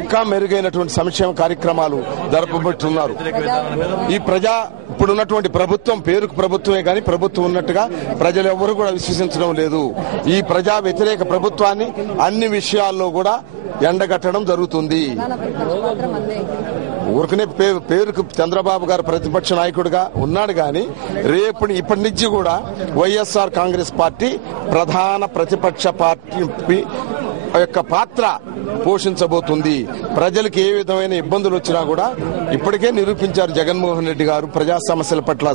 ఇంకా మెరుగైనటువంటి సంక్షేమ కార్యక్రమాలు జరపబడుతున్నారు. ఈ ఇప్పుడున్నటువంటి ప్రభుత్వం పేరుకు ప్రభుత్వమే కానీ ప్రభుత్వం ఉన్నట్టుగా ప్రజలు ఎవరు కూడా విశ్వసించడం లేదు. ఈ ప్రజా వ్యతిరేక ప్రభుత్వాన్ని అన్ని విషయాల్లో కూడా ఎండగట్టడం జరుగుతుంది. ఊరికనే పేరుకు చంద్రబాబు గారు ప్రతిపక్ష నాయకుడిగా ఉన్నాడు కానీ ఇప్పటి నుంచి కూడా వైఎస్ఆర్ కాంగ్రెస్ పార్టీ ప్రధాన ప్రతిపక్ష పార్టీ యొక్క పాత్ర పోషించబోతుంది. ప్రజలకు ఏ విధమైన ఇబ్బందులు వచ్చినా కూడా ఇప్పటికే నిరూపించారు జగన్మోహన్ రెడ్డి గారు. ప్రజా సమస్యల పట్ల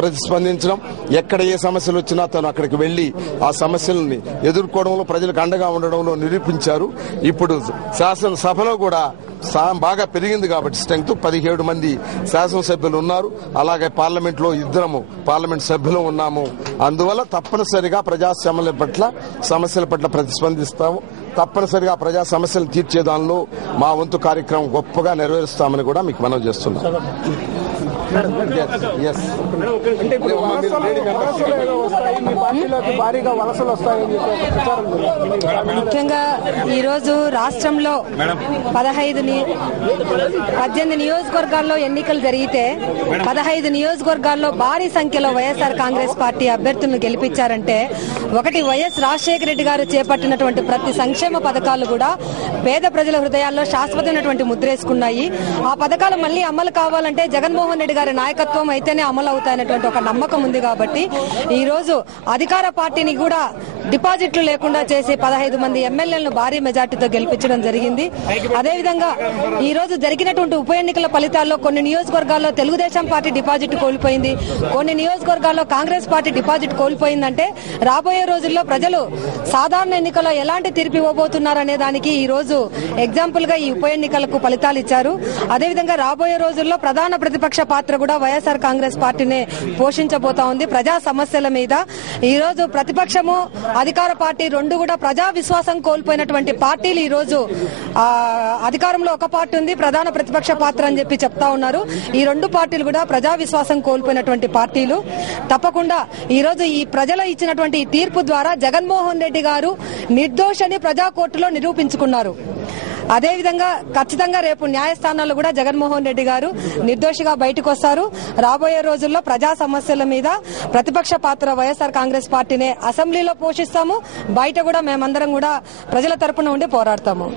ప్రతిస్పందించడం, ఎక్కడ ఏ సమస్యలు వచ్చినా తను అక్కడికి వెళ్లి ఆ సమస్యలని ఎదుర్కోవడంలో ప్రజలకు అండగా ఉండడంలో నిరూపించారు. ఇప్పుడు శాసనసభలో కూడా బాగా పెరిగింది కాబట్టి స్ట్రెంగ్త్ 17 మంది శాసనసభ్యులు ఉన్నారు. అలాగే పార్లమెంట్ లో 2 పార్లమెంట్ సభ్యులు ఉన్నాము. అందువల్ల తప్పనిసరిగా సమస్యల పట్ల ప్రతిస్పందిస్తాము. తప్పనిసరిగా ప్రజా సమస్యలు తీర్చే దానిలో మా వంతు కార్యక్రమం గొప్పగా నెరవేరుస్తామని కూడా మీకు మనవి చేస్తున్నాం. ముఖ్యంగా ఈరోజు రాష్ట్రంలో 18 నియోజకవర్గాల్లో ఎన్నికలు జరిగితే 15 నియోజకవర్గాల్లో భారీ సంఖ్యలో వైఎస్ఆర్ కాంగ్రెస్ పార్టీ అభ్యర్థులను గెలిపించారంటే ఒకటి వైఎస్ రాజశేఖర రెడ్డి గారు చేపట్టినటువంటి ప్రతి సంక్షేమ పథకాలు కూడా పేద ప్రజల హృదయాల్లో శాశ్వతమైనటువంటి ముద్రేసుకున్నాయి. ఆ పథకాలు మళ్లీ అమలు కావాలంటే జగన్మోహన్ రెడ్డి గారి నాయకత్వం అయితేనే అమలు అవుతాయనేటువంటి ఒక నమ్మకం ఉంది. కాబట్టి ఈ రోజు అధికార పార్టీని కూడా డిపాజిట్లు లేకుండా చేసి 15 మంది ఎమ్మెల్యేలను భారీ మెజార్టీతో గెలిపించడం జరిగింది. అదేవిధంగా ఈ రోజు జరిగినటువంటి ఉప ఎన్నికల ఫలితాల్లో కొన్ని నియోజకవర్గాల్లో తెలుగుదేశం పార్టీ డిపాజిట్ కోల్పోయింది, కొన్ని నియోజకవర్గాల్లో కాంగ్రెస్ పార్టీ డిపాజిట్ కోల్పోయిందంటే రాబోయే రోజుల్లో ప్రజలు సాధారణ ఎన్నికల్లో ఎలాంటి తీర్పు ఇవ్వబోతున్నారనే దానికి ఈ రోజు ఎగ్జాంపుల్ గా ఈ ఉప ఎన్నికలకు ఫలితాలు ఇచ్చారు. అదేవిధంగా రాబోయే రోజుల్లో ప్రధాన ప్రతిపక్ష పాత్ర కూడా వైఎస్ఆర్ కాంగ్రెస్ పార్టీనే పోషించబోతా ఉంది. ప్రజా సమస్యల మీద ఈ రోజు ప్రతిపక్షము అధికార పార్టీ రెండు కూడా ప్రజా విశ్వాసం కోల్పోయినటువంటి పార్టీలు ఈ రోజు అధికారంలో ఒక పార్టీ ఉంది, ప్రధాన ప్రతిపక్ష పాత్ర అని చెప్పి చెప్తా ఉన్నారు. ఈ 2 పార్టీలు కూడా ప్రజా విశ్వాసం కోల్పోయినటువంటి పార్టీలు. తప్పకుండా ఈ రోజు ఈ ప్రజలు ఇచ్చినటువంటి ఈ తీర్పు ద్వారా జగన్మోహన్ రెడ్డి గారు నిర్దోషని ప్రజా కోర్టులో నిరూపించుకున్నారు. అదేవిధంగా ఖచ్చితంగా రేపు న్యాయస్థానాల్లో కూడా జగన్మోహన్ రెడ్డి గారు నిర్దోషిగా బయటకు వస్తారు. రాబోయే రోజుల్లో ప్రజా సమస్యల మీద ప్రతిపక్ష పాత్ర వైఎస్ఆర్ కాంగ్రెస్ పార్టీనే అసెంబ్లీలో పోషిస్తాము, బయట కూడా మేమందరం కూడా ప్రజల తరపున ఉండి పోరాడతాము.